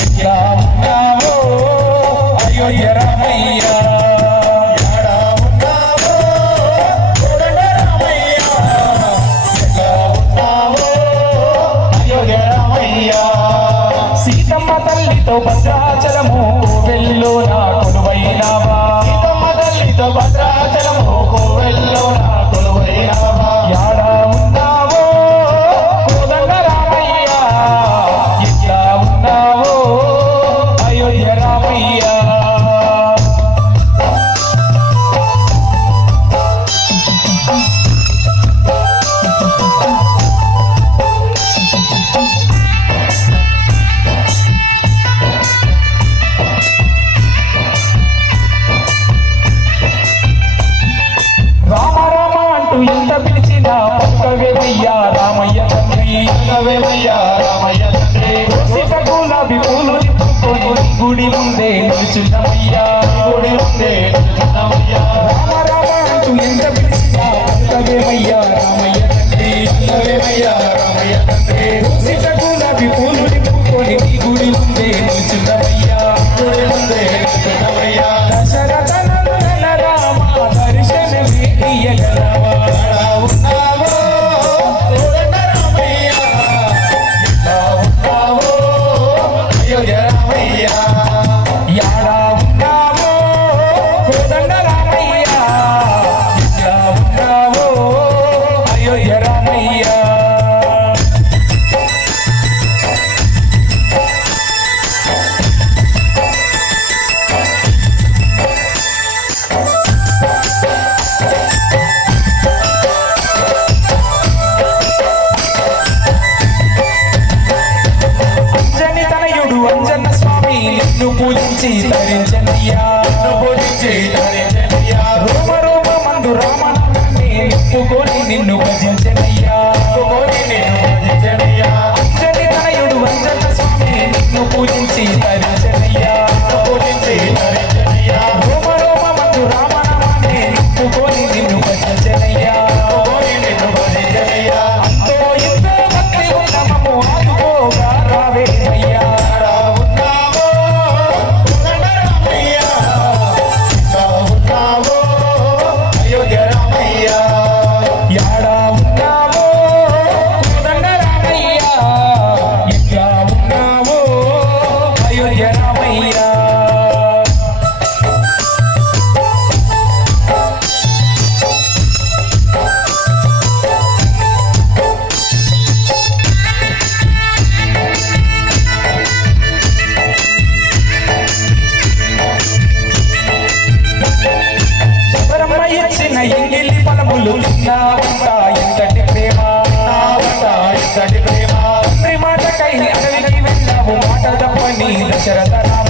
ఎట్లా ఉన్నావో అయోధ్య రామయ్య ఎడా ఉన్నావో కోదండ రామయ్య ఎట్లా ఉన్నావో అయోధ్య రామయ్య సీతమ్మ తల్లితో భద్రాచలము కోవెల్లో నా కొలువైనావా సీతమ్మ తల్లితో భద్రాచలము నా కొలువైనావా గులాబీ పూలు నింపుకొని గుడి ముందే నిలుచున్నామయ్యా. గుడి ముందే నిలుచున్నామయ్యా. రామ రామ అంటూ ఎంత పిలిచినా పక్కవేమయ్యా రామయ్య తండ్రి? పక్కవేమయ్యా రామయ్య తండ్రి? సీత గులాబీ పూలు స్వామి నిన్ను పూజించి ధరించనియా నిన్ను పూజించి ధరించనియా రోమ రోమ మందు రామనామాన్ని నిప్పుకొని నిన్ను భజించనయ్యా నిప్పుకొని నిన్ను భజించనయ్యా అంజని తనయుడు అంజన్న స్వామి నిన్ను పూజించి ధరించనయ్యా దశరథ రామ